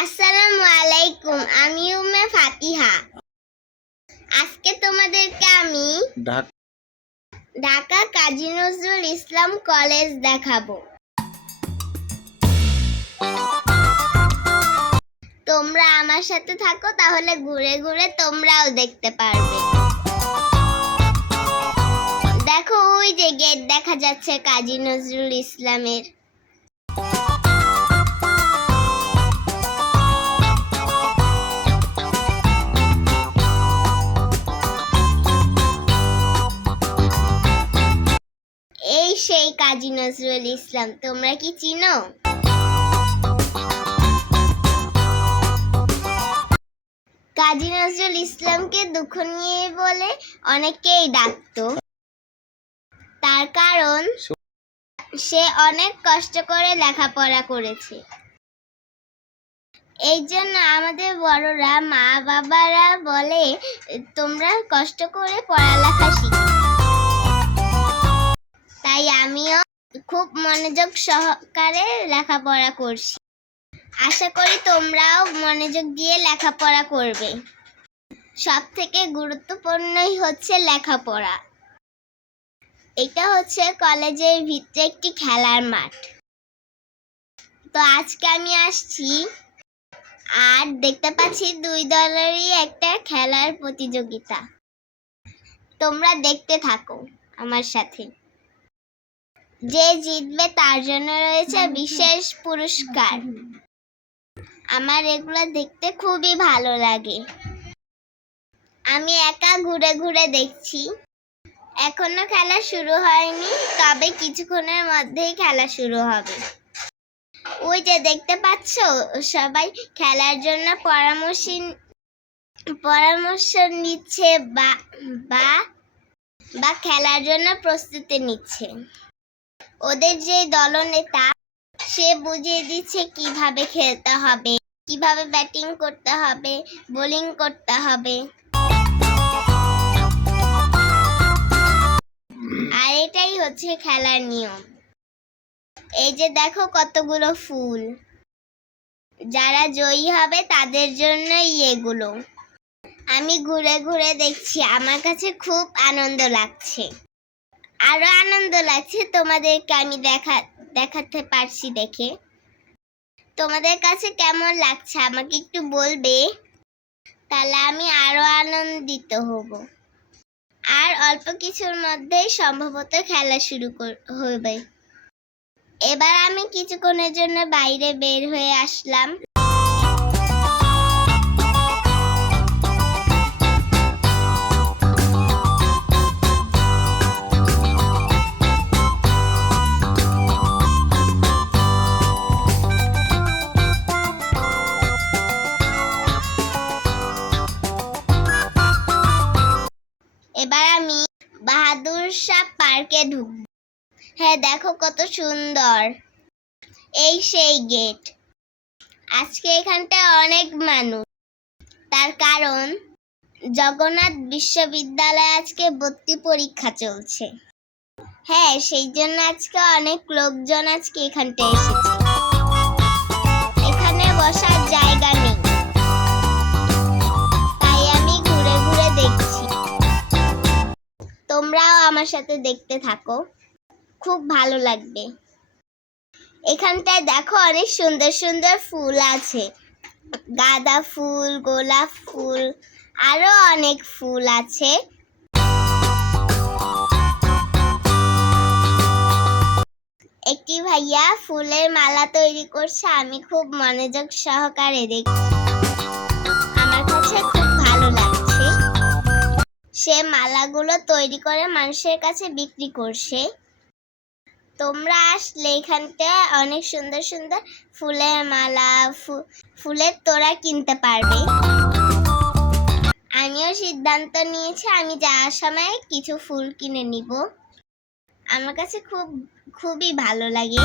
আসসালামু আলাইকুম। আমি উম্মে ফাতিহা। আজকে তোমাদেরকে আমি ঢাকা কাজী নজরুল ইসলাম কলেজ দেখাবো। তোমরা আমার সাথে থাকো, তাহলে ঘুরে ঘুরে তোমরাও দেখতে পারবে। দেখো, ওই যে গেট দেখা যাচ্ছে কাজী নজরুল ইসলামের। এই সেই কাজী নজরুল ইসলাম, তোমরা কি চিনো? কাজী নজরুল ইসলামকে দুঃখ নিয়ে বলে অনেকেই ডাকতো। তার কারণ সে অনেক কষ্ট করে লেখাপড়া করেছে। এই জন্য আমাদের বড়রা, মা বাবারা বলে তোমরা কষ্ট করে পড়ালেখা শিখো। তাই আমিও খুব মনোযোগ সহকারে লেখাপড়া করছি। আশা করি তোমরাও মনোযোগ দিয়ে লেখাপড়া করবে। সব থেকে গুরুত্বপূর্ণই হচ্ছে লেখাপড়া। এটা হচ্ছে কলেজের ভিতরে একটি খেলার মাঠ। তো আজকে আমি আসছি, আর দেখতে পাচ্ছি দুই দলেরই একটা খেলার প্রতিযোগিতা। তোমরা দেখতে থাকো আমার সাথে। যে জিতবে তার জন্য রয়েছে বিশেষ পুরস্কার। আমার এগুলো দেখতে খুবই ভালো লাগে। আমি একা ঘুরে ঘুরে দেখছি। এখনো খেলা শুরু হয়নি, তবে কিছুক্ষণের মধ্যেই খেলা শুরু হবে। ওই যে দেখতে পাচ্ছ, সবাই খেলার জন্য পরামর্শ নিচ্ছে বা খেলার জন্য প্রস্তুতি নিচ্ছে। ওদের যে দলনেতা, সে বুঝিয়ে দিচ্ছে কিভাবে খেলতে হবে, কিভাবে ব্যাটিং করতে হবে, বোলিং করতে হবে। আর এটাই হচ্ছে খেলার নিয়ম। এই যে দেখো কতগুলো ফুল। যারা জয়ী হবে তাদের জন্যই এগুলো। আমি ঘুরে ঘুরে দেখছি, আমার কাছে খুব আনন্দ লাগছে। আরো আনন্দ লাগছে তোমাদেরকে আমি দেখাতে পারছি দেখে। তোমাদের কাছে কেমন লাগছে আমাকে একটু বলবে, তাহলে আমি আরো আনন্দিত হব। আর অল্প কিছুর মধ্যেই সম্ভবত খেলা শুরু হবে। এবার আমি কিছুক্ষণের জন্য বাইরে বের হয়ে আসলাম। এবার আমি বাহাদুর শাহ পার্কে ঢুকব। হ্যাঁ, দেখো কত সুন্দর। এই সেই গেট। আজকে এখানটা অনেক মানুষ। তার কারণ জগন্নাথ বিশ্ববিদ্যালয়ে আজকে ভর্তি পরীক্ষা চলছে। হ্যাঁ, সেই জন্য আজকে অনেক লোকজন আজকে এখানটা এসেছে। এখানে বসার জায়গা নেই, তাই আমি ঘুরে ঘুরে দেখছি। তোমরাও আমার সাথে দেখতে থাকো, খুব ভালো লাগবে। এখানটায় দেখো অনেক সুন্দর সুন্দর ফুল আছে। গাঁদা ফুল, গোলাপ ফুল, আরো অনেক ফুল আছে। একটি ভাইয়া ফুলের মালা তৈরি করছে। আমি খুব মনোযোগ সহকারে দেখছি। আমার কাছে খুব ভালো লাগছে। সে মালাগুলো তৈরি করে মানুষের কাছে বিক্রি করছে। তোমরা আসলে এখানটা অনেক সুন্দর সুন্দর ফুলের মালা, ফুলের তোড়া কিনতে পারবে। আমিও সিদ্ধান্ত নিয়েছি আমি যাওয়ার সময় কিছু ফুল কিনে নিব। আমার কাছে খুবই ভালো লাগে।